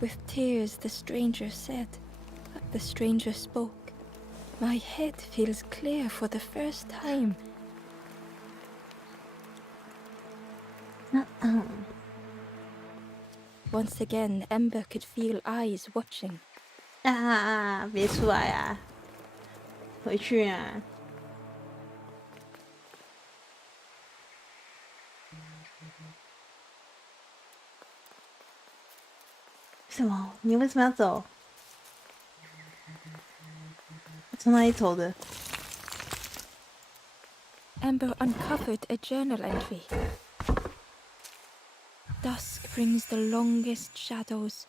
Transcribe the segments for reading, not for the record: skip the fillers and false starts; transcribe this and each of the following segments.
With tears, the stranger said. The stranger spoke. My head feels clear for the first time. Once again, Ember could feel eyes watching. 别出来啊！回去啊！什么？你为什么要走？从哪里走的？ Ember uncovered a journal entry. Dusk brings the longest shadows.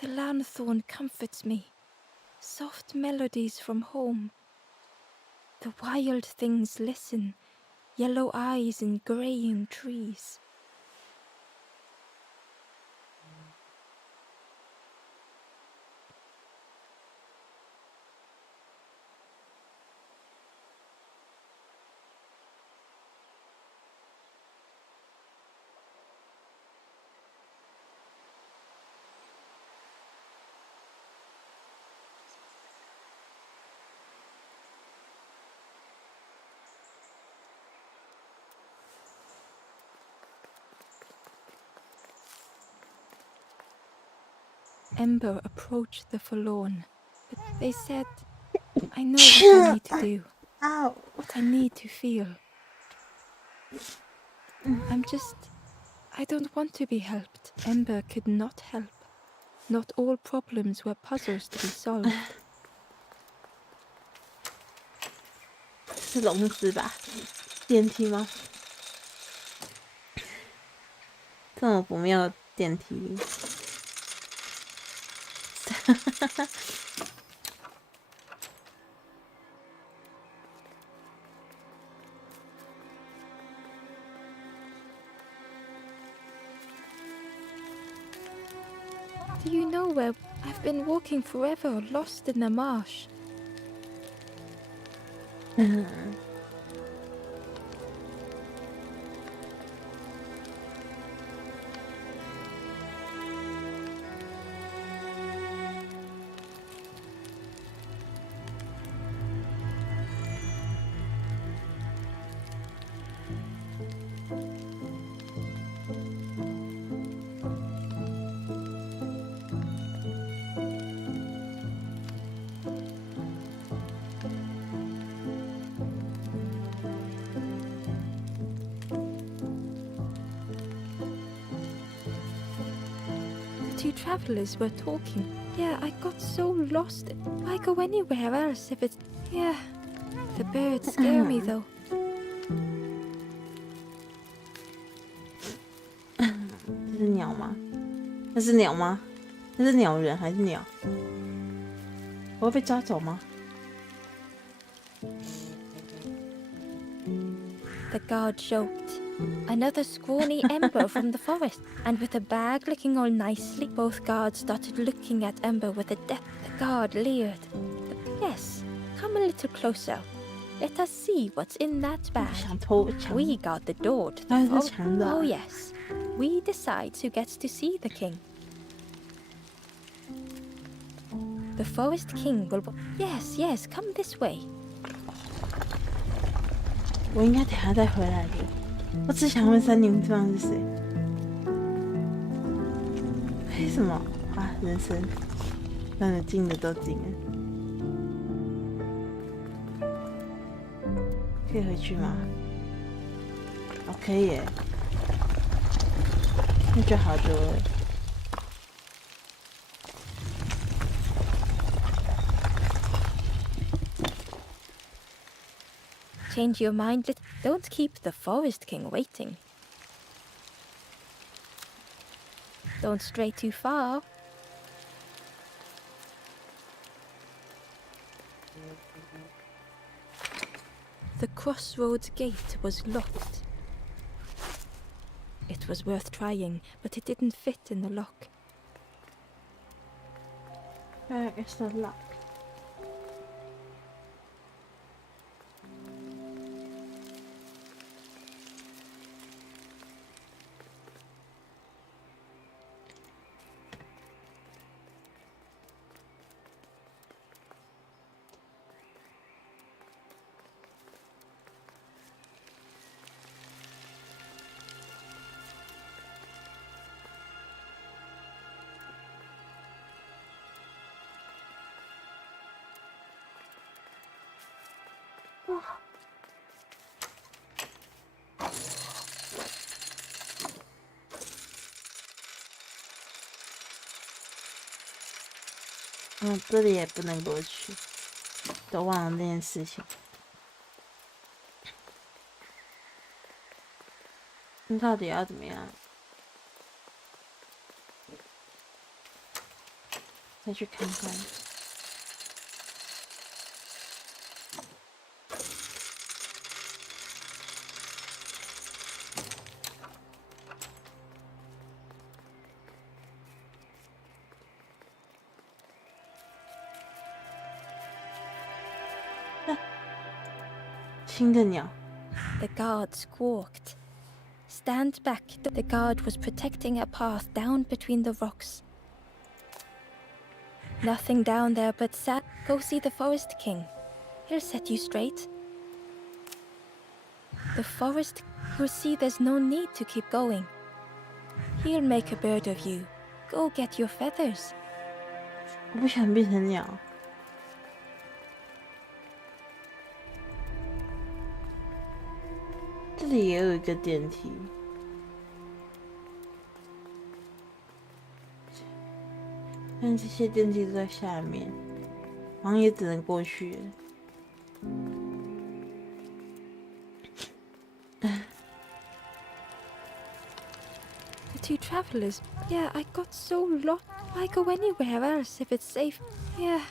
The lanthorn comforts me. Soft melodies from home. The wild things listen. Yellow eyes in greying trees. Ember approached the forlorn, but they said, I know what I need to do, what I need to feel. I don't want to be helped. Ember could not help. Not all problems were puzzles to be solved. 是笼子吧？电梯吗？这么不妙的电梯。Do you know where I've been walking forever, lost in the marsh? Two travelers were talking. Yeah, I got so lost. Why go anywhere else if it's... Yeah, the birds scare me though. 这是鸟吗？那是鸟吗？那是鸟人还是鸟？我会被抓走吗？ The guard joked. Another scrawny Ember from the forest, and with a bag looking all nicely. Both guards started looking at Ember with a depth. The guard leered. Yes, come a little closer. Let us see what's in that 我 bag. 想偷抢。 We got the door to 他 the 是 forest. 抢的啊 Oh yes. We decide who gets to see the king. The forest king will... Yes, yes, come this way. 我应该等下再回来的。我只想问3名对方是谁？为什么啊？人生，算了，进的都进了，可以回去吗？哦，可以耶，那就好多了。 Change your mind. Don't keep the forest king waiting. Don't stray too far. The crossroads gate was locked. It was worth trying, but it didn't fit in the lock. Where is the lock? Oh. 这里也不能过去，都忘了那件事情。你到底要怎么样？再去看看。新的鸟。 The guard squawked. Stand back. The guard was protecting a path down between the rocks. Nothing down there but sand. Go see the forest king. He'll set you straight. The forest... You see, there's no need to keep going. He'll make a bird of you. Go get your feathers. 我不想变成鸟。这里也有一个电梯。但这些电梯都在下面，好像也只能过去了。The two travelers. Yeah, I got so lost. Why go anywhere else if it's safe? Yeah,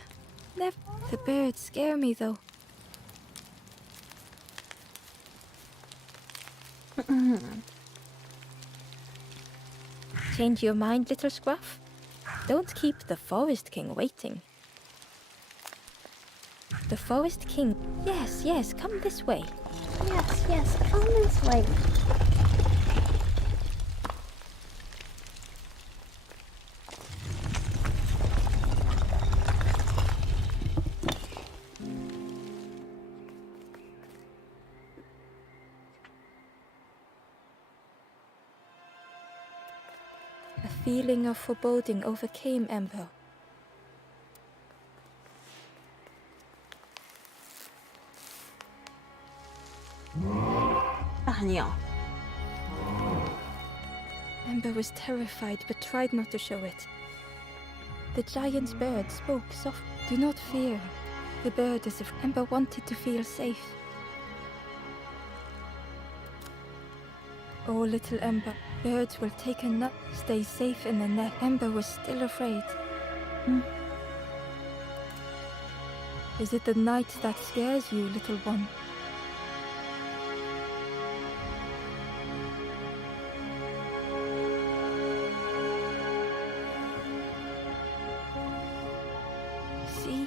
never. The birds scare me though. Change your mind, little scruff? Don't keep the forest king waiting. The forest king... Yes, yes, come this way. Yes, yes, come this way. A feeling of foreboding overcame Ember. 大鸟。 Ember was terrified but tried not to show it. The giant bird spoke soft. Do not fear. The bird as if Ember wanted to feel safe. Oh, little Ember, birds will take a nut. Stay safe in the net. Ember was still afraid. Is it the night that scares you, little one? See?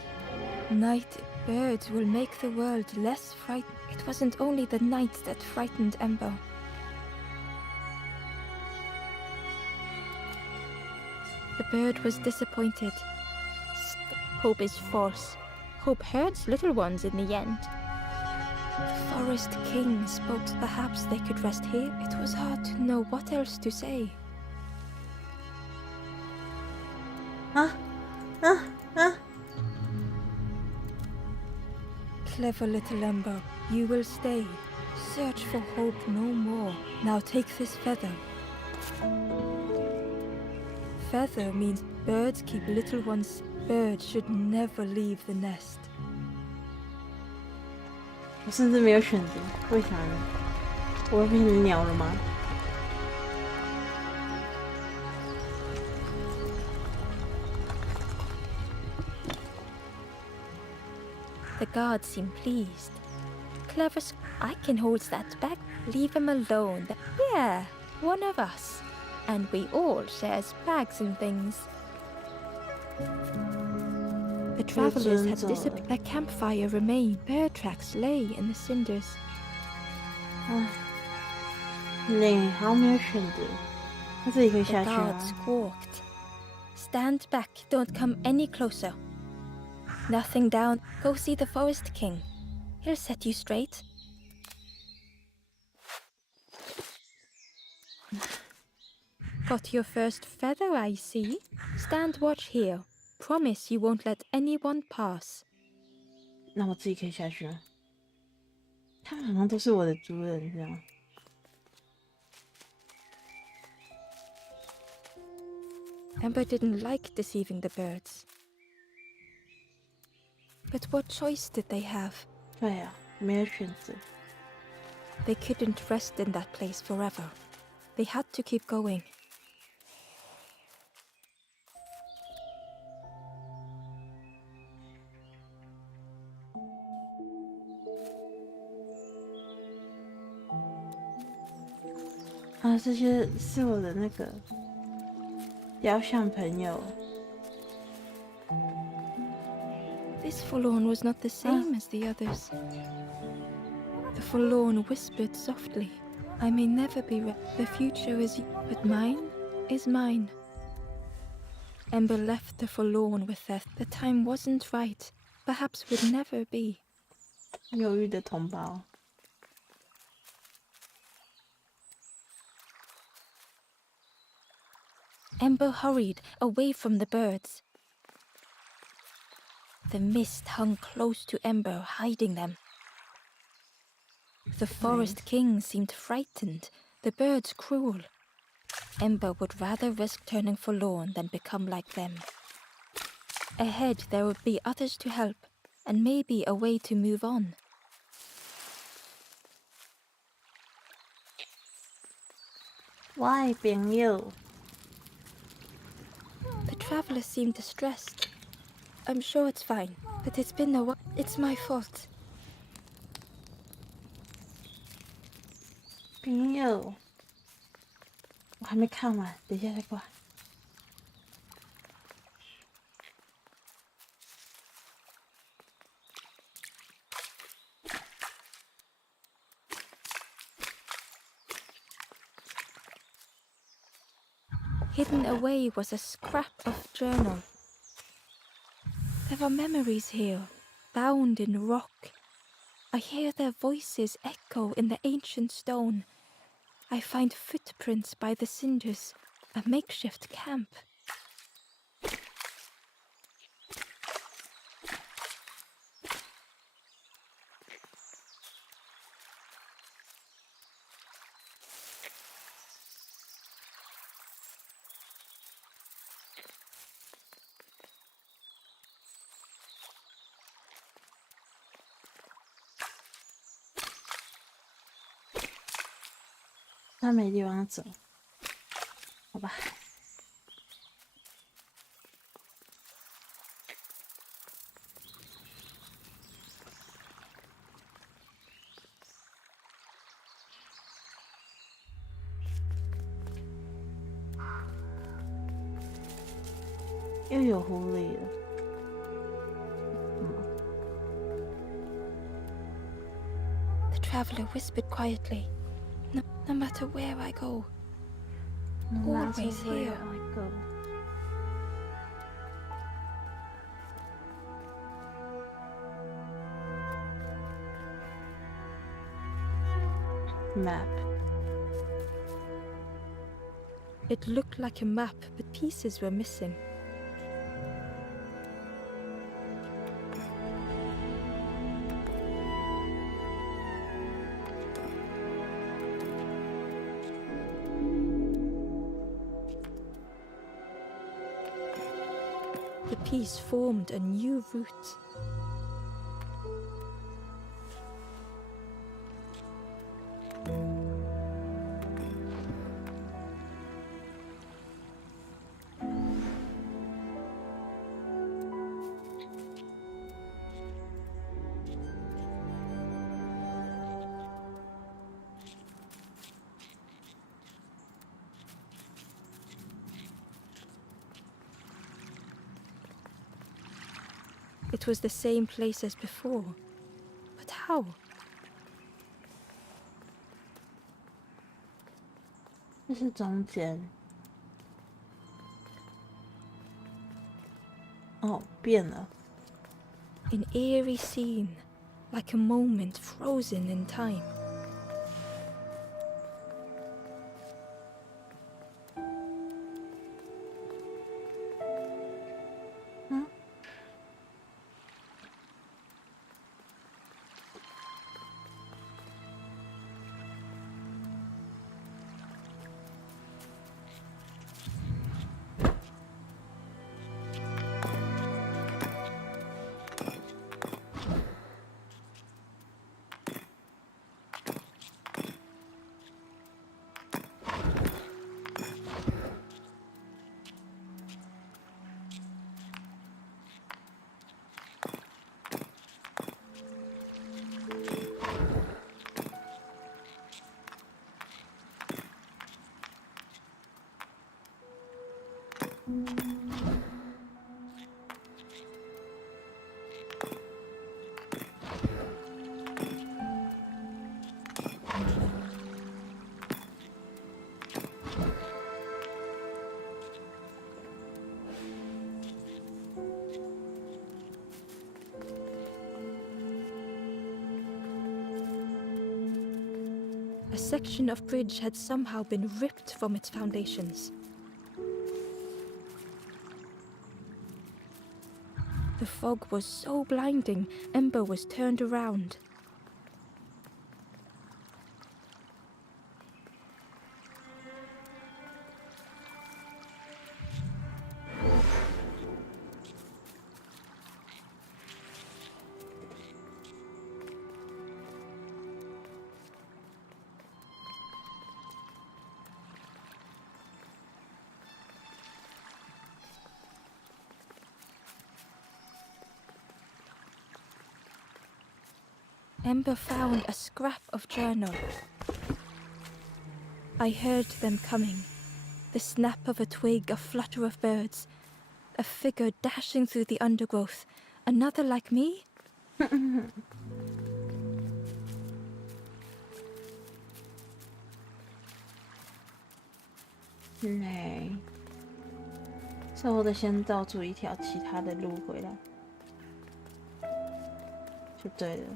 Night Birds will make the world less frightened. It wasn't only the night that frightened Ember. The bird was disappointed. Hope is false. Hope hurts little ones in the end. The Forest King spoke. Perhaps they could rest here. It was hard to know what else to say. Clever little Ember, you will stay. Search for hope no more. Now take this feather. Feather means birds keep little ones. Birds should never leave the nest. 我甚至没有选择，为啥呢？我会变成鸟了吗？ The guards seem pleased. Clever, I can hold that back. Leave him alone. Yeah, one of us. And we all shares bags and things. The travelers had disappeared. The campfire remained. Bear tracks lay in the cinders. 累，好像没有选择。那这里可以 The 下去 guard 吗？ squawked. Stand back, don't come any closer. Nothing down. Go see the Forest King. He'll set you straight. Got your first feather, I see. Stand watch here. Promise you won't let anyone pass. 那我自己可以下去吗？他们好像都是我的主人，这样。 Ember didn't like deceiving the birds. But what choice did they have? 对呀，没有选择。 They couldn't rest in that place forever. They had to keep going.啊，这些是我的那个雕像朋友。 This forlorn was not the same as the others. The forlorn whispered softly, I may never be the future is but mine is mine. Ember left the forlorn with her. The time wasn't right, perhaps would never be. 忧郁的同胞。 Ember hurried away from the birds. The mist hung close to Ember, hiding them. The Forest King seemed frightened, the birds cruel. Ember would rather risk turning forlorn than become like them. Ahead there would be others to help, and maybe a way to move on. Why 朋友？ The traveler seemed distressed. I'm sure it's fine, but it's been a while. It's my fault. 朋友，我还没看完，等一下再过来。Hidden away was a scrap of journal. There are memories here, bound in rock. I hear their voices echo in the ancient stone. I find footprints by the cinders, a makeshift camp. "他没地方走，好吧。又有狐狸了。traveler whispered quietly. No matter where I go, No matter always where here. I go. Map. It looked like a map, but pieces were missing. The piece formed a new route. It was the same place as before. But how? 这是中间。哦，变了。 An eerie scene, like a moment frozen in time. Huh? A section of bridge had somehow been ripped from its foundations. The fog was so blinding, Ember was turned around. Ember found a scrap of journal. I heard them coming. The snap of a twig, a flutter of birds. A figure dashing through the undergrowth. Another like me? 对，所以我得先绕出一条其他的路回来，就对了。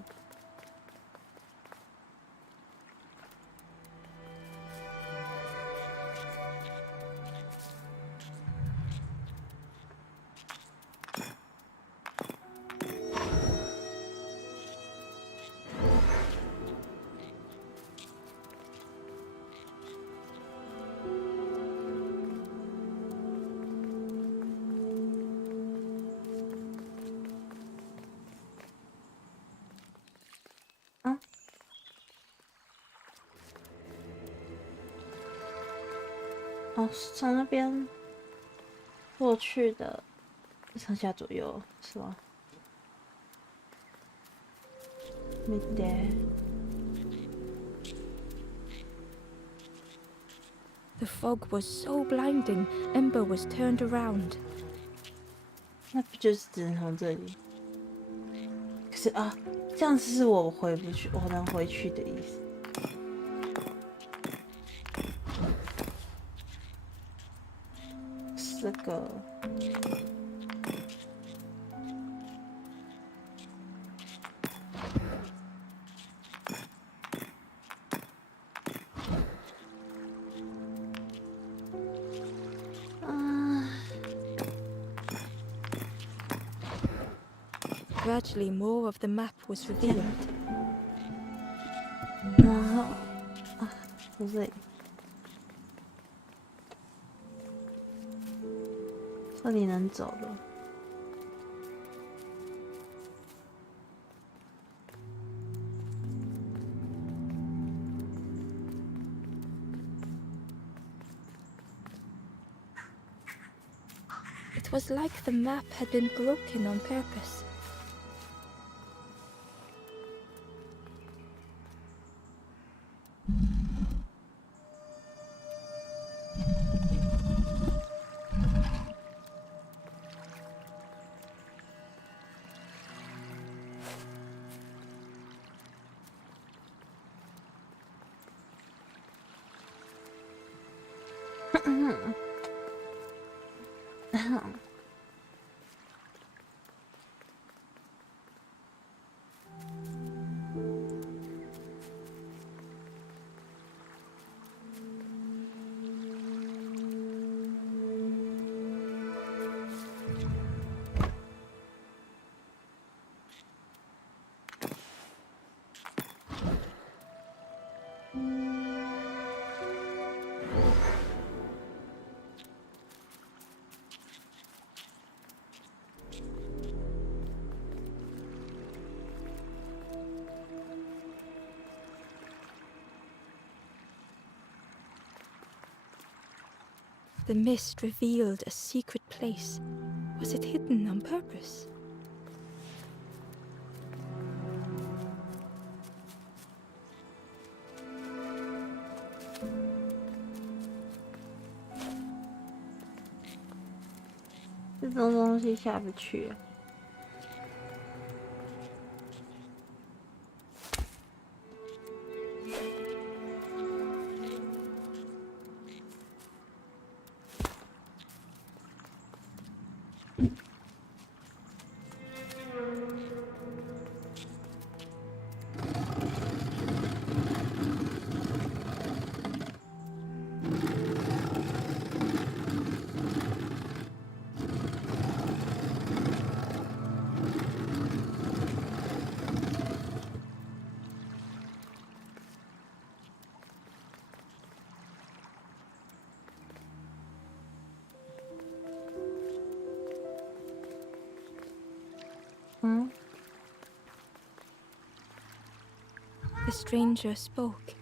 哦，是从那边过去的，上下左右是吗？没得。The fog was so blinding, Ember was turned around. 那不就是只能从这里？可是啊，这样子是我回不去，我能回去的意思。这个。Gradually, more of the map was revealed. 然后啊，不对，这里能走了。It was like the map had been broken on purpose. The mist revealed a secret place. Was it hidden on purpose? 这种东西下不去。The stranger spoke.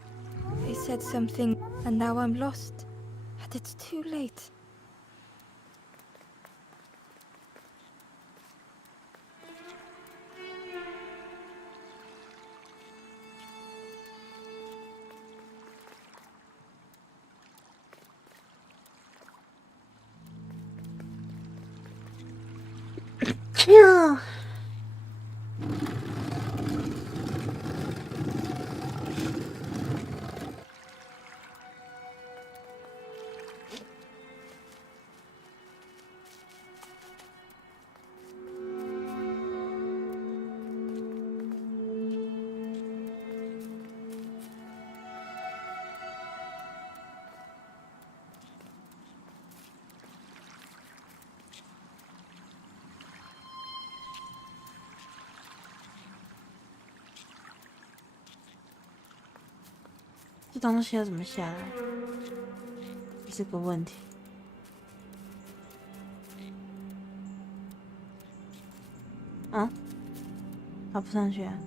They said something, and now I'm lost. And it's too late. Yeah. 这东西要怎么下来？这个问题。啊？爬不上去啊？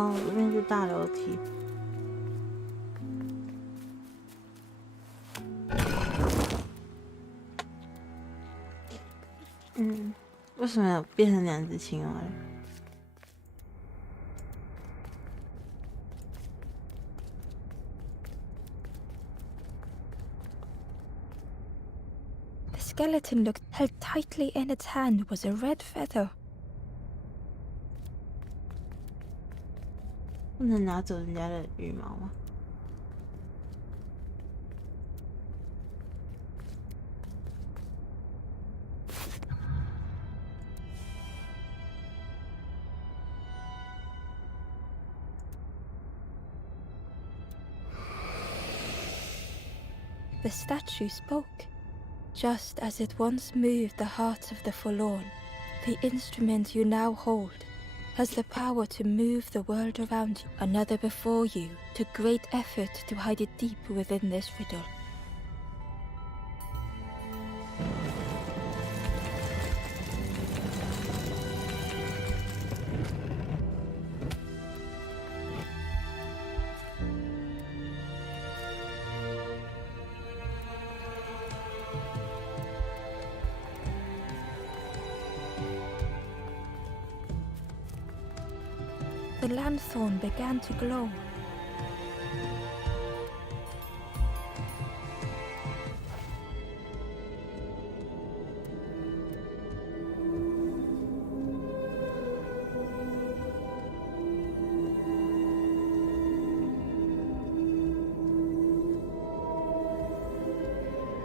哦，这边是大楼梯。为什么要变成2只青蛙了？ The skeleton looked held tightly in its hand was a red feather. 不能拿走人家的羽毛吗？ The statue spoke. Just as it once moved the hearts of the forlorn, the instrument you now hold has the power to move the world around you. Another before you took great effort to hide it deep within this riddle. The lanthorn began to glow.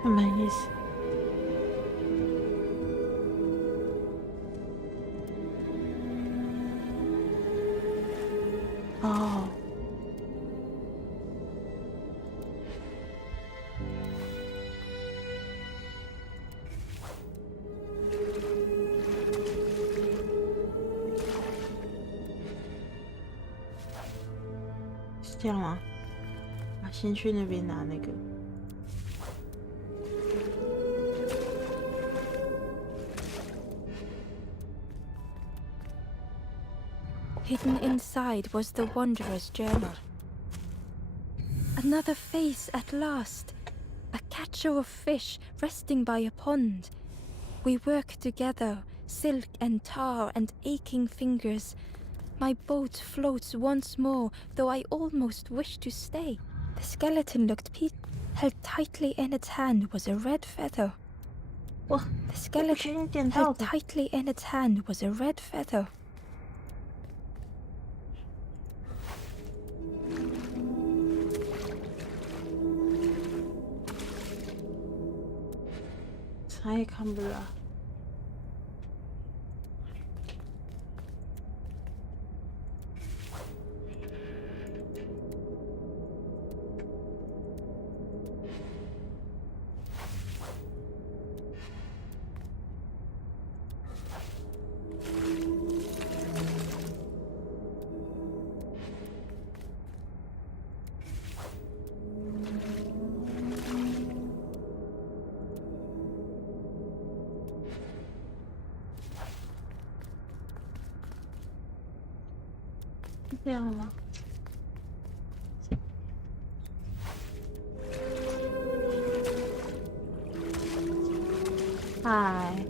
Amazing. Oh. 是这样吗？啊，先去那边拿那个。 Hidden inside was the Wanderer's journal. Another face at last. A catcher of fish resting by a pond. We work together, silk and tar and aching fingers. My boat floats once more, though I almost wish to stay. The skeleton looked held tightly in its hand was a red feather. The skeleton held tightly in its hand was a red feather. 啥也看不了。这样吗？嗨。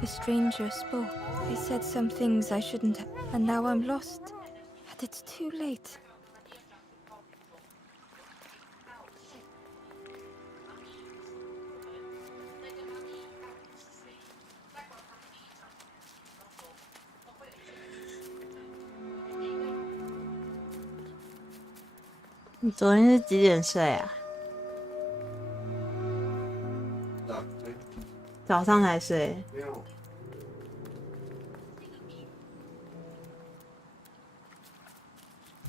The stranger spoke. I said some things I shouldn't have, and now I'm lost. And it's too late. 你昨天是几点睡啊？早上才睡。没有。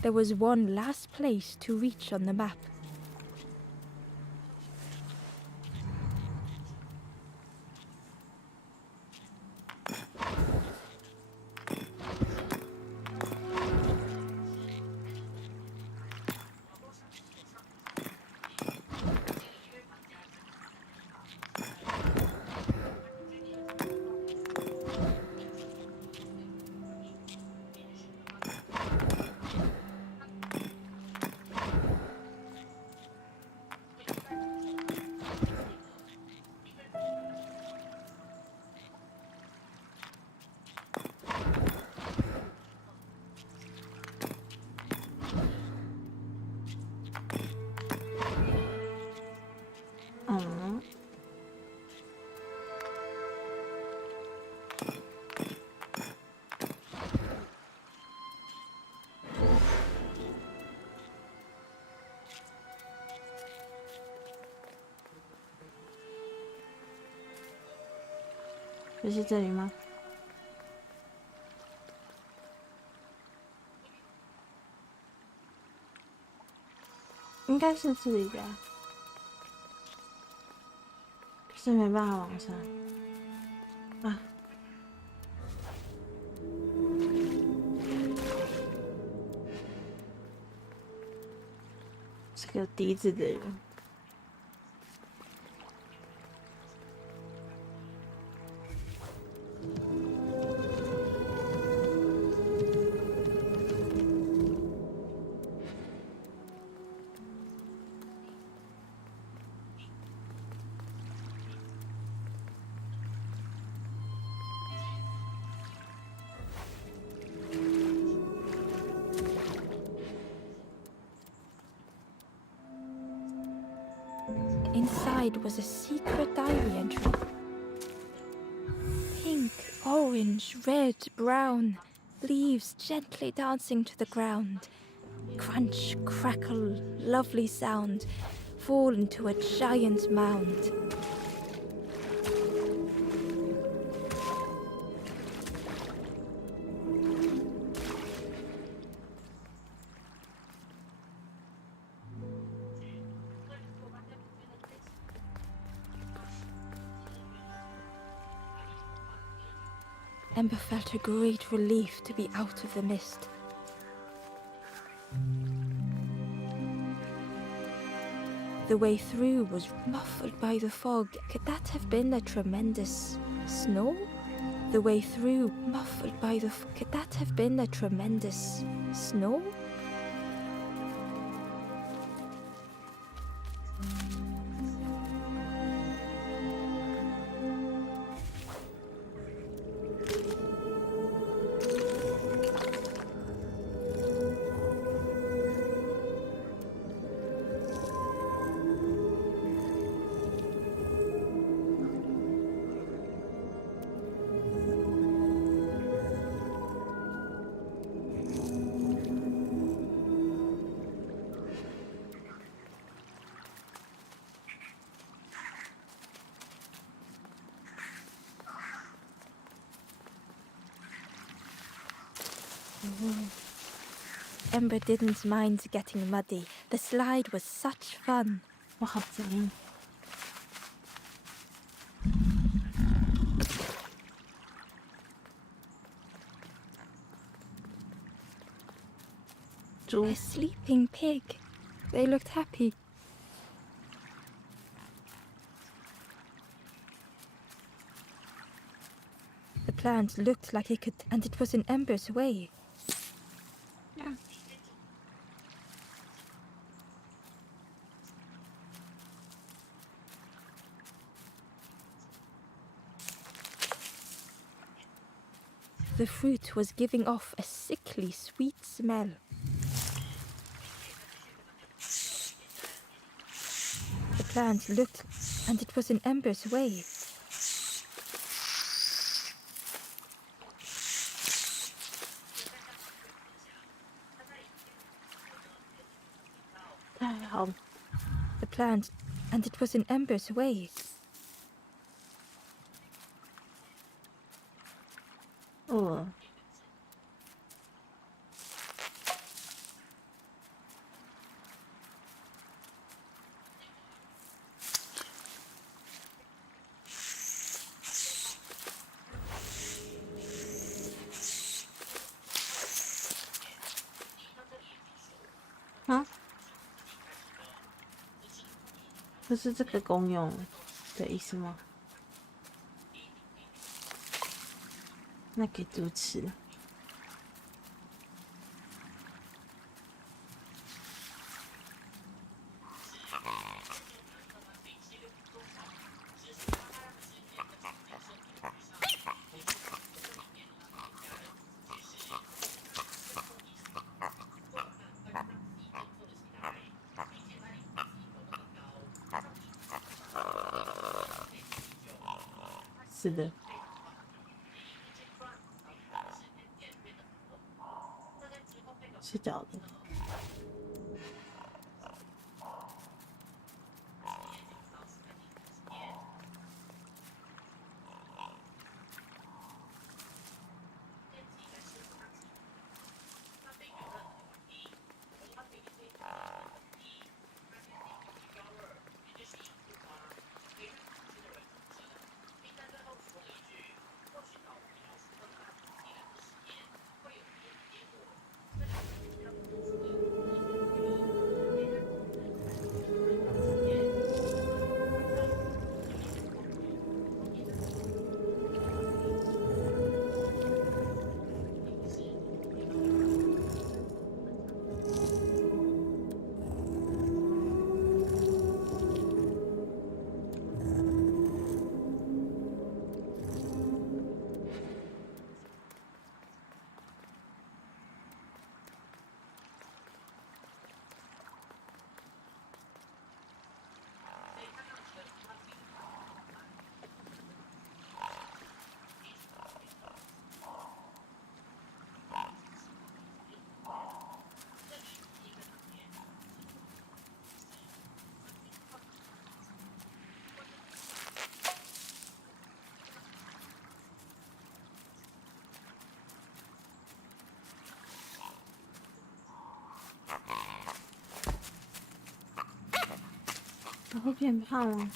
There was one last place to reach on the map. Mm. 这是这里吗？应该是这里的，可是没办法往上啊。是个有笛子的人。Inside was a secret diary entry. Pink, orange, red, brown, leaves gently dancing to the ground. Crunch, crackle, lovely sound, fall into a giant mound. Ember felt a great relief to be out of the mist. The way through was muffled by the fog. Could that have been a tremendous snow? The way through, muffled by the could that have been a tremendous snow? Ember didn't mind getting muddy. The slide was such fun. 我好脏。猪 A sleeping pig. They looked happy. The plant looked like it could, and it was in Ember's way. Yeah. The fruit was giving off a sickly sweet smell. The plant looked, and it was in Ember's way. The plant, and it was in Ember's way. Oh. 这是这个功用的意思吗？那给猪吃了。是的，是脚的。它会变胖吗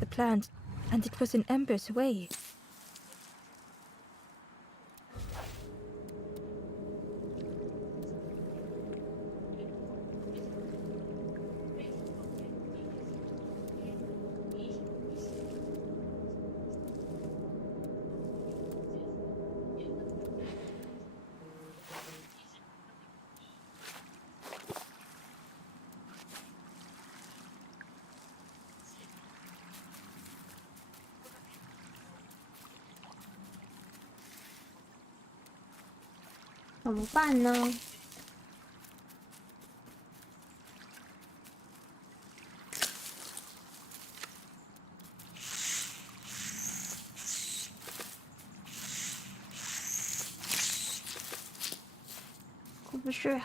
？The plant, and it was in embers away.怎么办呢？过不去。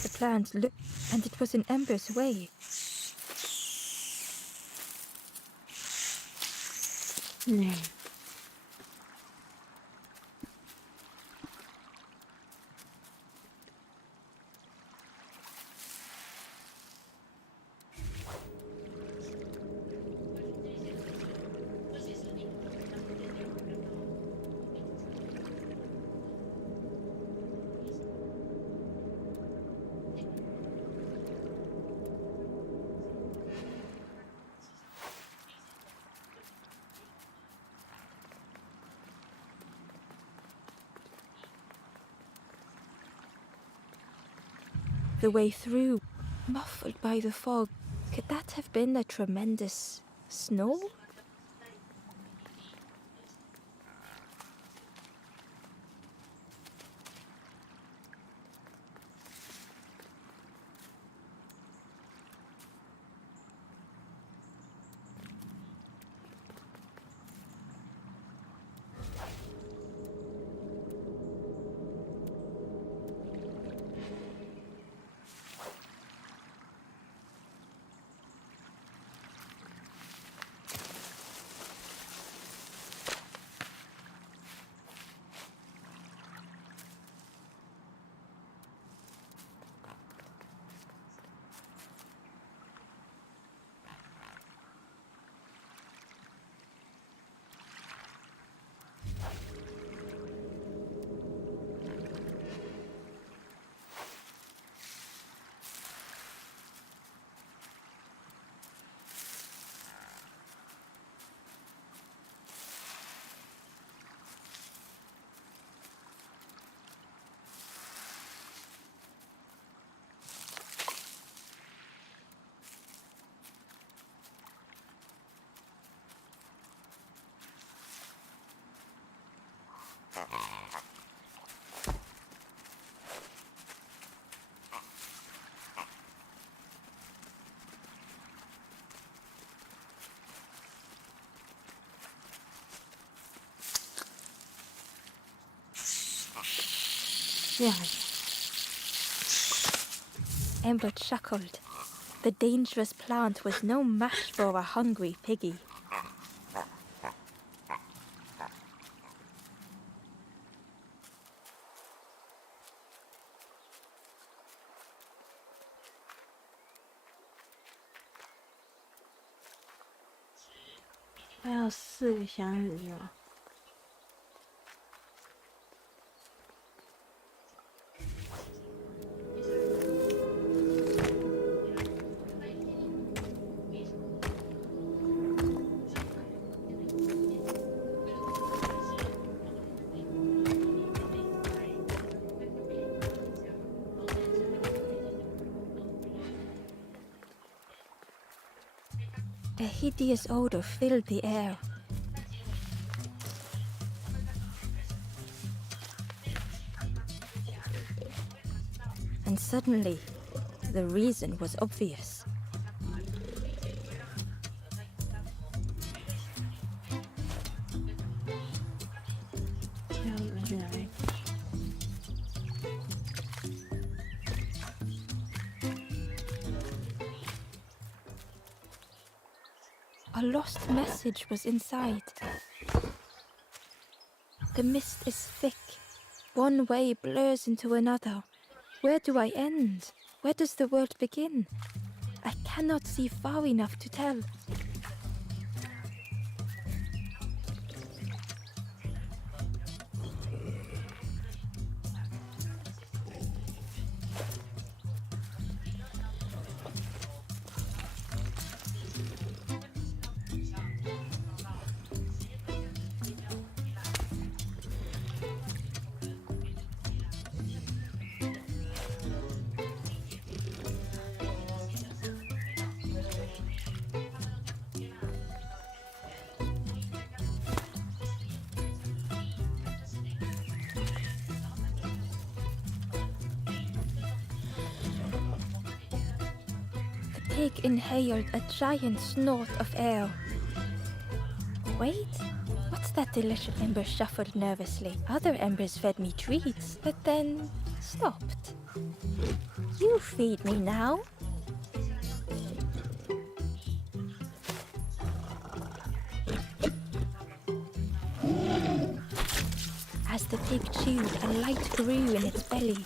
The plant looked, and it was in embers away. the way through, muffled by the fog. Could that have been a tremendous snow? Yeah. Ember chuckled. The dangerous plant was no match for a hungry piggy.还有4个响日吗？ A hideous odor filled the air. And suddenly, the reason was obvious. A lost message was inside. The mist is thick. One way blurs into another. Where do I end? Where does the world begin? I cannot see far enough to tell. The pig inhaled a giant snort of air. Wait, what's that delicious? Ember shuffled nervously. Other embers fed me treats, but then stopped. You feed me now. As the pig chewed, a light grew in its belly.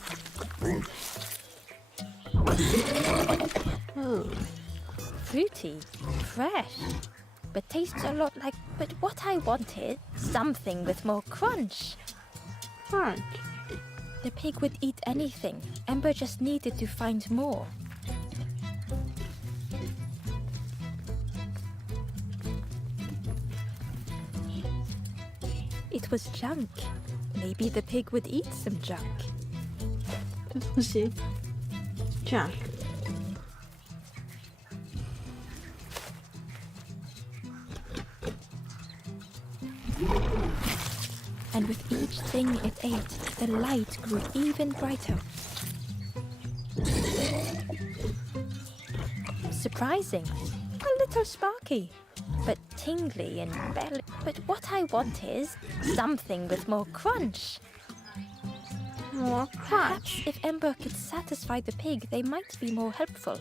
Oh. Fruity, fresh, but tastes a lot like... But what I wanted, something with more crunch. Crunch. The pig would eat anything. Ember just needed to find more. It was junk. Maybe the pig would eat some junk. 这东西去啊？ And with each thing it ate, the light grew even brighter. Surprising, a little sparky, but tingly and belly. But what I want is something with more crunch. More Perhaps crunch. if Ember could satisfy the pig, they might be more helpful.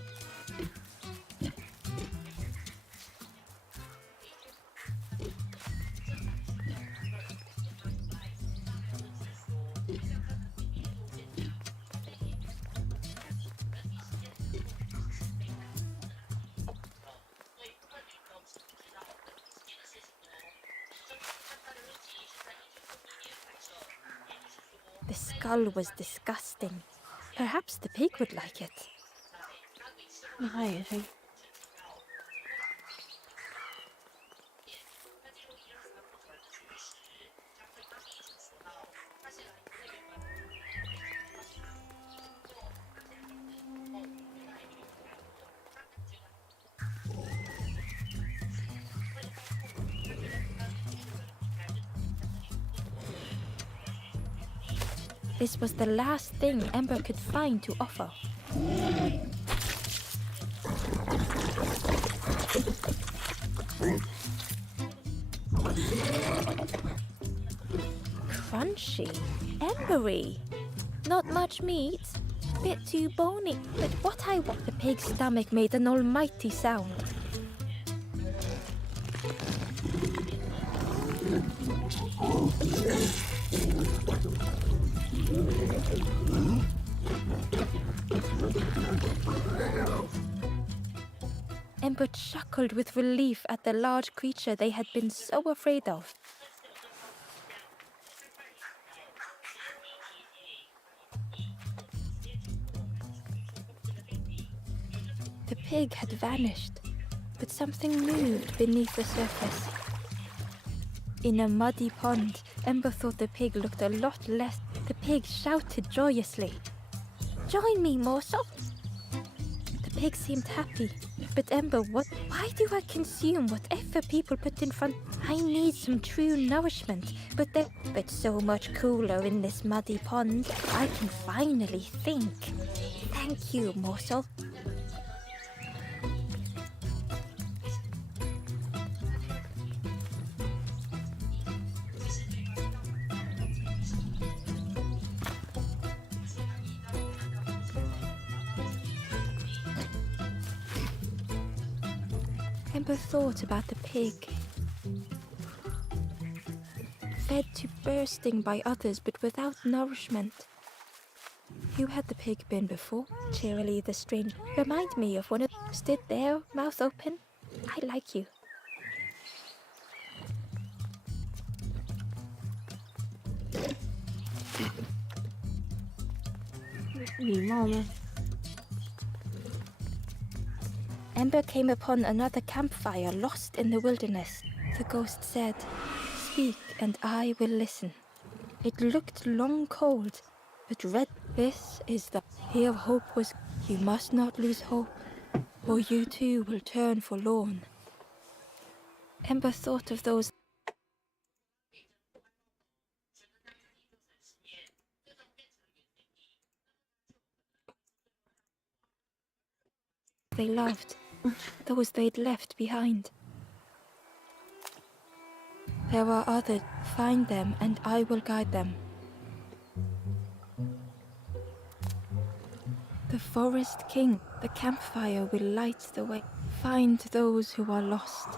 The skull was disgusting. Perhaps the pig would like it. 那它也是。 This was the last thing Ember could find to offer. Crunchy, embery. Not much meat, bit too bony. But what I want, the pig's stomach made an almighty sound. Ember chuckled with relief at the large creature they had been so afraid of. The pig had vanished, but something moved beneath the surface. In a muddy pond, Ember thought the pig looked a lot less. The pig shouted joyously, "Join me, morsel!" The pig seemed happy, but Ember, why do I consume whatever people put in front? I need some true nourishment, but so much cooler in this muddy pond. I can finally think. Thank you, morsel. Ember thought about the pig. Fed to bursting by others, but without nourishment. Who had the pig been before? Cheerily, the stranger. Remind me of one of stood there, mouth open. I like you. 礼貌吗？ Ember came upon another campfire lost in the wilderness. The ghost said, "Speak, and I will listen." It looked long cold, but red. This is the here hope was. You must not lose hope, or you too will turn forlorn. Ember thought of those they loved, those they'd left behind. There are others. Find them, and I will guide them. The forest king, the campfire will light the way. Find those who are lost.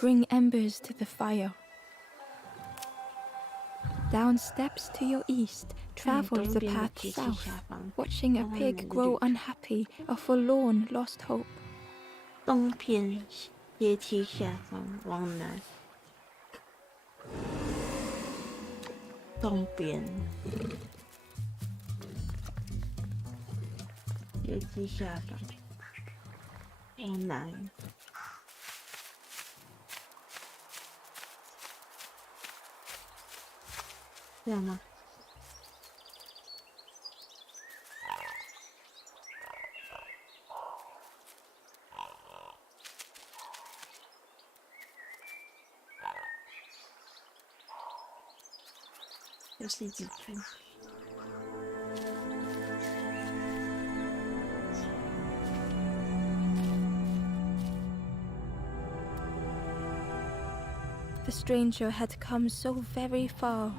Bring embers to the fire. Down steps to your east, travel the path south, watching a pig grow unhappy, a forlorn lost hope. 东边阶梯下方往南，东边阶梯下方往南，这样吗？又是一只猪。The stranger had come so very far